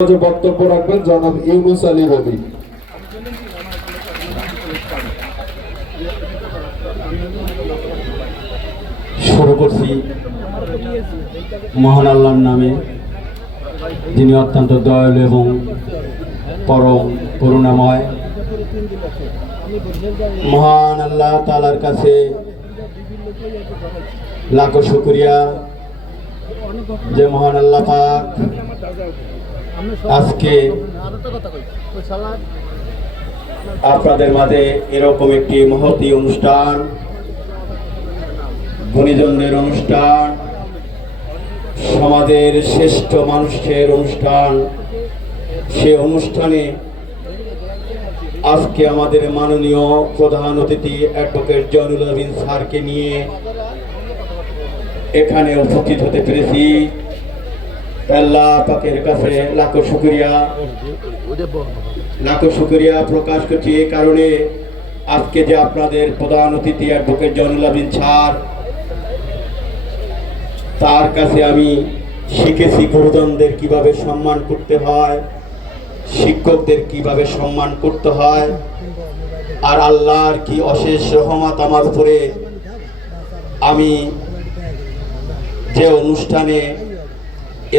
বক্তব্য রাখবেন জনাব ইউনুস আলী রবি। শুরু করছি মহান আল্লাহর নামে, যিনি অত্যন্ত দয়ালু এবং পরম করুণাময়। মহান আল্লাহ তাআলার কাছে লাখো শুকরিয়া যে মহান আল্লাহ পাক আজকে আপনাদের মাঝে এরকম একটি মহতী অনুষ্ঠান, গুণীজনদের অনুষ্ঠান, সমাজের শ্রেষ্ঠ মানুষের অনুষ্ঠান, সে অনুষ্ঠানে আজকে আমাদের মাননীয় প্রধান অতিথি অ্যাডভোকেট জয়নুল আবেদিন স্যারকে নিয়ে এখানে উপস্থিত হতে পেরেছি। আল্লাহ পাকের কাছে লাখো শুকরিয়া প্রকাশ করছি। এই কারণে আজকে যে আপনাদের প্রধান অতিথি অ্যাডভোকেট জয়নুল আবেদিন স্যার, তার কাছে আমি শিখেছি গুরুজনদের কিভাবে সম্মান করতে হয়, শিক্ষকদের কিভাবে সম্মান করতে হয়। আর আল্লাহর কি অশেষ রহমত আমার উপরে, আমি যে অনুষ্ঠানে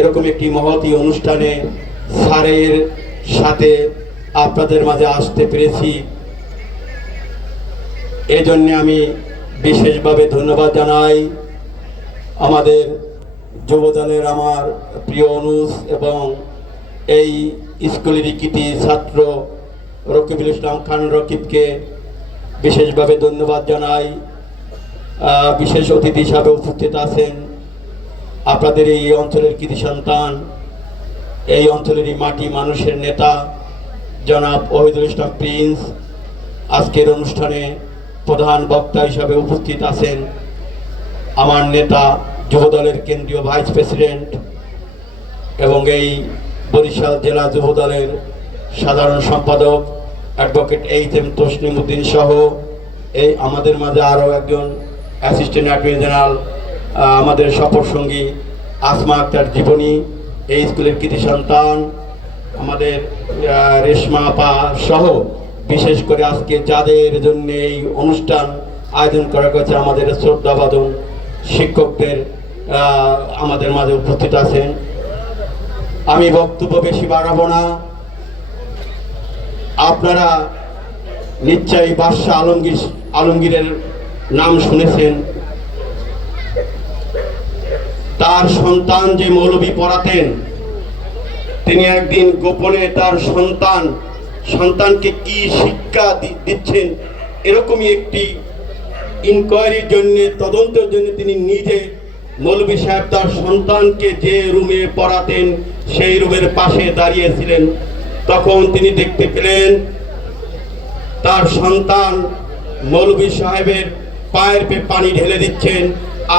এরকম একটি মহতী অনুষ্ঠানে স্যারের সাথে আপনাদের মাঝে আসতে পেরেছি। এজন্য আমি বিশেষভাবে ধন্যবাদ জানাই আমাদের যুবদলের আমার প্রিয় অনুজ এবং এই স্কুলেরই কৃতি ছাত্র রকিবুল ইসলাম খান রকিবকে বিশেষভাবে ধন্যবাদ জানাই। বিশেষ অতিথি হিসাবে উপস্থিত আছেন আপনাদের এই অঞ্চলের কৃতি সন্তান, এই অঞ্চলেরই মাটি মানুষের নেতা জনাব ওহিদুল ইসলাম প্রিন্স। আজকের অনুষ্ঠানে প্রধান বক্তা হিসাবে উপস্থিত আছেন আমার নেতা, যুবদলের কেন্দ্রীয় ভাইস প্রেসিডেন্ট এবং এই বরিশাল জেলা যুবদলের সাধারণ সম্পাদক অ্যাডভোকেট এইচ.এম. তসনিম উদ্দিন সহ এই আমাদের মাঝে আরও একজন অ্যাসিস্ট্যান্ট অ্যাটর্নি জেনারেল, আমাদের সফর সঙ্গী আসমা আক্তার জীবনী, এই স্কুলের কৃতি সন্তান আমাদের রেশমা আপা সহ বিশেষ করে আজকে যাদের জন্য এই অনুষ্ঠান আয়োজন করা হয়েছে আমাদের শ্রদ্ধাভাজন শিক্ষকদের আমাদের মাঝে উপস্থিত আছেন। আমি বক্তব্য বেশি বাড়াবো না। আপনারা নিশ্চয়ই বাদশাহ আলমগীরের নাম শুনেছেন। তার সন্তান যে মৌলবি পড়াতেন, তিনি একদিন গোপনে তার সন্তানকে কি শিক্ষা দিচ্ছেন এরকমই একটি ইনকোয়ারির জন্য, তদন্তের জন্য তিনি নিজে মৌলবি সাহেব তার সন্তানকে যে রুমে পড়াতেন সেই রুমের পাশে দাঁড়িয়েছিলেন। তখন তিনি দেখতে পেলেন তার সন্তান মৌলবি সাহেবের পায়ের পে পানি ঢেলে দিচ্ছেন,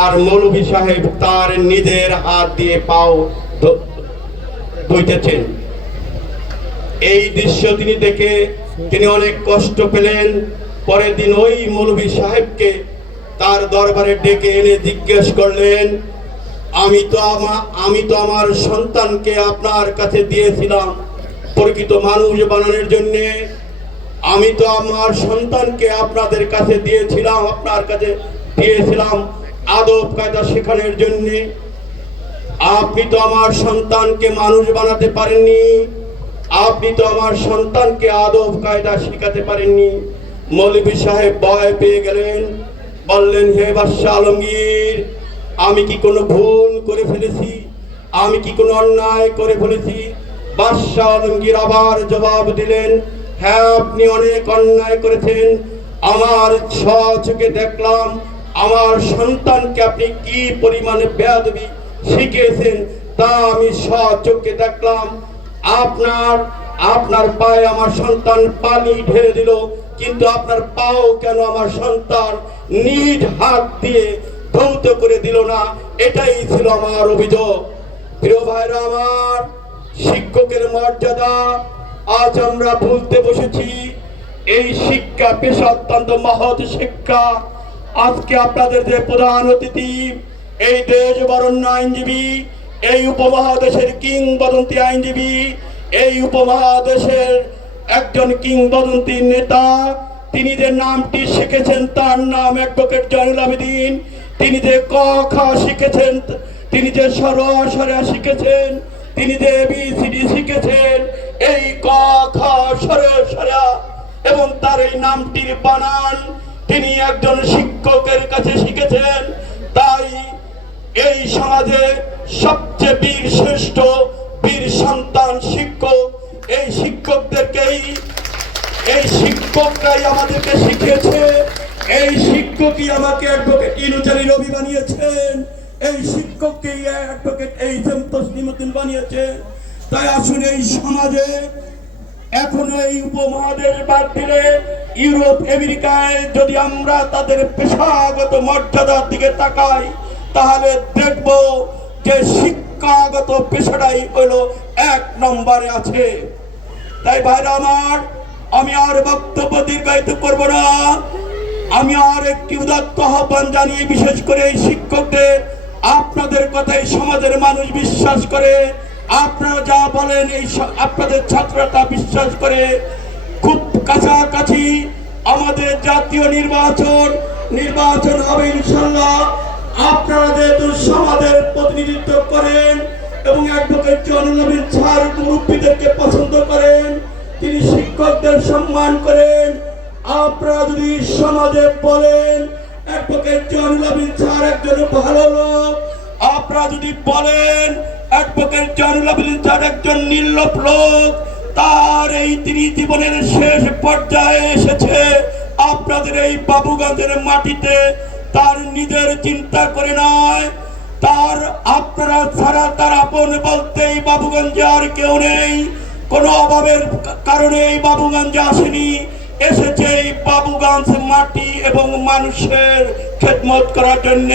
আর মৌলবি সাহেব তার নিজের হাত দিয়ে পাও ধুইতেছেন। এই দৃশ্য তিনি দেখে তিনি অনেক কষ্ট পেলেন। পরের দিন ওই মৌলবি সাহেবকে তার দরবারে ডেকে এনে জিজ্ঞেস করলেন, আমি তো আমার সন্তানকে আপনার কাছে দিয়েছিলাম প্রকৃত মানুষ বানানোর জন্য, আমি তো আমার সন্তানকে আপনার কাছে দিয়েছিলাম আদব কায়দা শেখানোর জন্য, আপনি তো আমার সন্তানকে মানুষ বানাতে পারেননি, আপনি তো আমার সন্তানকে আদব কায়দা শেখাতে পারেননি। মৌলবি সাহেব ভয় পেয়ে গেলেন, বললেন, হে বাদশাহ আলমগীর, আমি কি কোনো ভুল করে ফেলেছি? আমি কি কোনো অন্যায় করে ফেলেছি? বাদশাহ আলমগীর আবার জবাব দিলেন, হ্যাঁ, আপনি অনেক অন্যায় করেছেন। আমার স্বচক্ষে দেখলাম আমার সন্তানকে আপনি কি পরিমাণে বেয়াদবি শিখিয়েছেন, তা আমি স্বচক্ষে দেখলাম। আপনার পায়ে আমার সন্তান পানি ঢেলে দিল, কিন্তু আপনার পাও কেন আমার সন্তান নিজ হাত দিয়ে ধৌত করে দিল না? এটাই ছিল আমার অভিযোগ। প্রিয় ভাইরা আমার, শিক্ষকের মর্যাদা আজ আমরা ভুলতে বসেছি। এই শিক্ষা পেশা অত্যন্ত মহৎ শিক্ষা। আজকে আপনাদের যে প্রধান অতিথি, এই দেশ বরণ্য আইনজীবী, এই উপমহাদেশের কিংবদন্তি আইনজীবী, এই উপমহাদেশের একজন কিংবদন্তি নেতা। তিনি যে নামটি শিখেছেন তার নাম অ্যাডভোকেট জয়নুল আবেদিন। তিনি যে ক খ শিখেছেন, তিনি যে সরা শিখেছেন, তিনি যে ABCD শিখেছেন, এই ক খ সরা এবং তার এই নামটির বানান তিনি একজন শিক্ষকের কাছে শিখেছেন। তাই এই সমাজে সবচেয়ে বীর শ্রেষ্ঠ বীর সন্তান শিক্ষক। এই শিক্ষকরাই আমাদেরকে শিখিয়েছে। এই শিক্ষকই আমাকে অ্যাডভোকেট ইউনুস আলী রবি বানিয়েছেন। এই শিক্ষককেই অ্যাডভোকেট এইচএম তসলিমউদ্দিন বানিয়েছেন। তাই আসুন এই সমাজে এখন এই উপমহাদেশ বাদ দিলে ইউরোপ আমেরিকায় যদি আমরা তাদের পেশাগত মর্যাদার দিকে তাকাই, তাহলে দেখব যে শিক্ষাগত পেশাটাই হলো 1 নম্বরে আছে। তাই ভাইরা আমার, আমি আর বক্তব্য দীর্ঘায়িত করব না। আমি আর একটি উদাত্ত আহ্বান জানিয়ে, বিশেষ করে এই শিক্ষকদের, আপনাদের কথাই সমাজের মানুষ বিশ্বাস করে। আপনারা যা বলেন এই আপনাদের ছাত্ররা তা বিশ্বাস করে। খুব কাছাকাছি আমাদের জাতীয় নির্বাচন হবে ইনশাআল্লাহ। আপনারা যেহেতু সমাজের প্রতিনিধিত্ব করেন এবং অ্যাডভোকেট জয়নুল আবেদিন স্যার মুরব্বীদেরকে পছন্দ করেন, তিনি শিক্ষকদের সম্মান করেন, আপনারা যদি সমাজে বলেন অ্যাডভোকেট জয়নুল আবেদিন স্যার একজন ভালো লোক, আপনারা যদি বলেন অ্যাডভোকেট জয়নুল আবেদিন স্যার একজন নির্লোভ লোক, তার এই তিনি জীবনের শেষ পর্যায়ে এসেছে আপনাদের এই বাবুগঞ্জের মাটিতে, তার নিজের চিন্তা করে নয়, তার আপনারা ছাড়া তার আপন বলতে এই বাবুগঞ্জে আর কেউ নেই। কোনো অভাবের কারণে এই বাবুগঞ্জে আসেনি, এসেছে এই বাবুগঞ্জ মাটি এবং মানুষের খেদমত করার জন্য।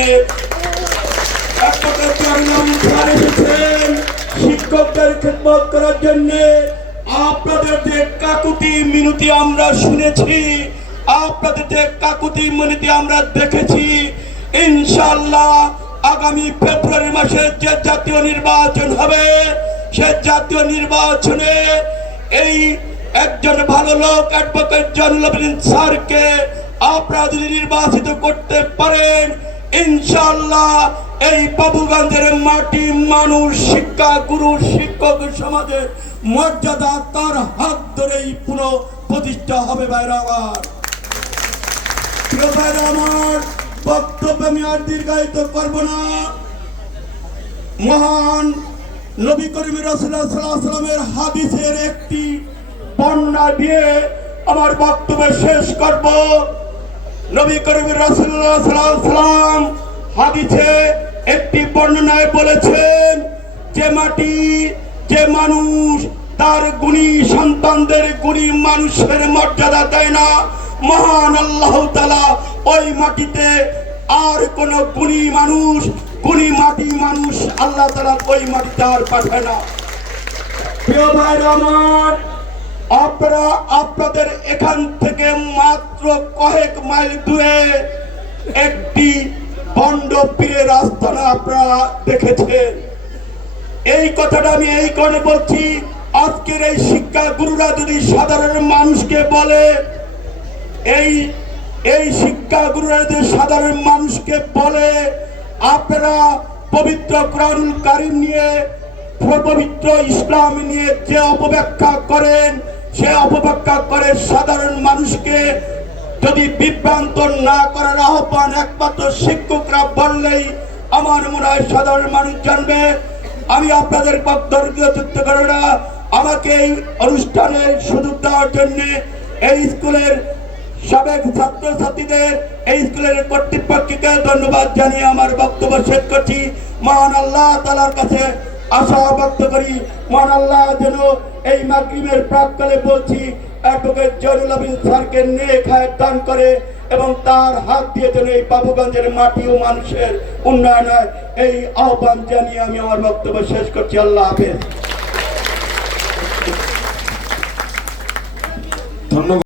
এসেছেন শিক্ষকদের খেদমত করার জন্য। আপনাদের যে কাকুতি মিনতি আমরা শুনেছি, আপনাদের যে কাকুতি মিনতি আমরা দেখেছি, ইনশাআল্লাহ আগামী ফেব্রুয়ারি মাসে যে জাতীয় নির্বাচন হবে, সে জাতীয় নির্বাচনে এই একজন ভালো লোক অ্যাডভোকেট জয়নুল আবেদিন স্যারকে আপনারা যদি নির্বাচিত করতে পারেন, ইনশাআল্লাহ এই বাবুগঞ্জের মাটি মানুষ, শিক্ষা গুরু, শিক্ষক সমাজের মর্যাদা তার হাত ধরেই পুনঃ প্রতিষ্ঠা হবে। ভাইরা আমার, প্রিয় ভাইরা আমার, বক্তব্য আমি আর দীর্ঘায়িত করব না। মহান নবী করিম রাসূলুল্লাহ সাল্লাল্লাহু আলাইহি ওয়াসাল্লামের হাদিসের একটি বর্ণনা দিয়ে আমার বক্তব্য শেষ করব। নবী করিম রাসূলুল্লাহ সাল্লাল্লাহু আলাইহি ওয়াসাল্লাম হাদিসে একটি বর্ণনায় বলেছেন, যে মাটি, যে মানুষ তার গুণী সন্তানদের গুণী মানুষের মর্যাদা দেয় না, মহান আল্লাহ তাআলা ওই মাটিতে আর কোন গুণী মানুষ, গুণী মাটি মানুষ আল্লাহ তাআলা ওই মাটিতে আর পাঠায় না। প্রিয় ভাইরা আমার, আপনাদের এখান থেকে মাত্র কয়েক মাইল দূরে একটি বন্ড পীরের আস্তানা আপনারা দেখেছেন। এই কথাটা আমি এই কারণে বলছি, আজকের এই শিক্ষা গুরুরা যদি সাধারণ মানুষকে বলে, এই শিক্ষা গুরুরা যদি সাধারণ মানুষকে বলে আপনারা পবিত্র কোরআনুল কারীম নিয়ে, পবিত্র ইসলাম নিয়ে যে অপব্যাখ্যা করেন, সে অপব্যাখ্যা করে সাধারণ মানুষকে যদি বিভ্রান্ত না করার আহ্বান একমাত্র শিক্ষকরা বললেই আমার মনে হয় সাধারণ মানুষ জানবে। আমি আপনাদের ধৈর্যচ্যুত করব না। আমাকে এই অনুষ্ঠানের সুযোগ দেওয়ার জন্য এই স্কুলের সাবেক ছাত্রছাত্রীদের, এই স্কুলের কর্তৃপক্ষকে ধন্যবাদ জানিয়ে আমার বক্তব্য শেষ করছি। মহান আল্লাহ তাআলার কাছে আশা ব্যক্ত করি, মহান আল্লাহ যেন এই মাগরিবের প্রাক্কালে বলছি অ্যাডভোকেট জয়নুল আবেদিন স্যারকে নেক হায়াত দান করে এবং তার হাত দিয়ে যেন এই বাবুগঞ্জের মাটি ও মানুষের উন্নয়ন হয়, এই আহ্বান জানিয়ে আমি আমার বক্তব্য শেষ করছি। আল্লাহ হাফেজ। ধন্যবাদ।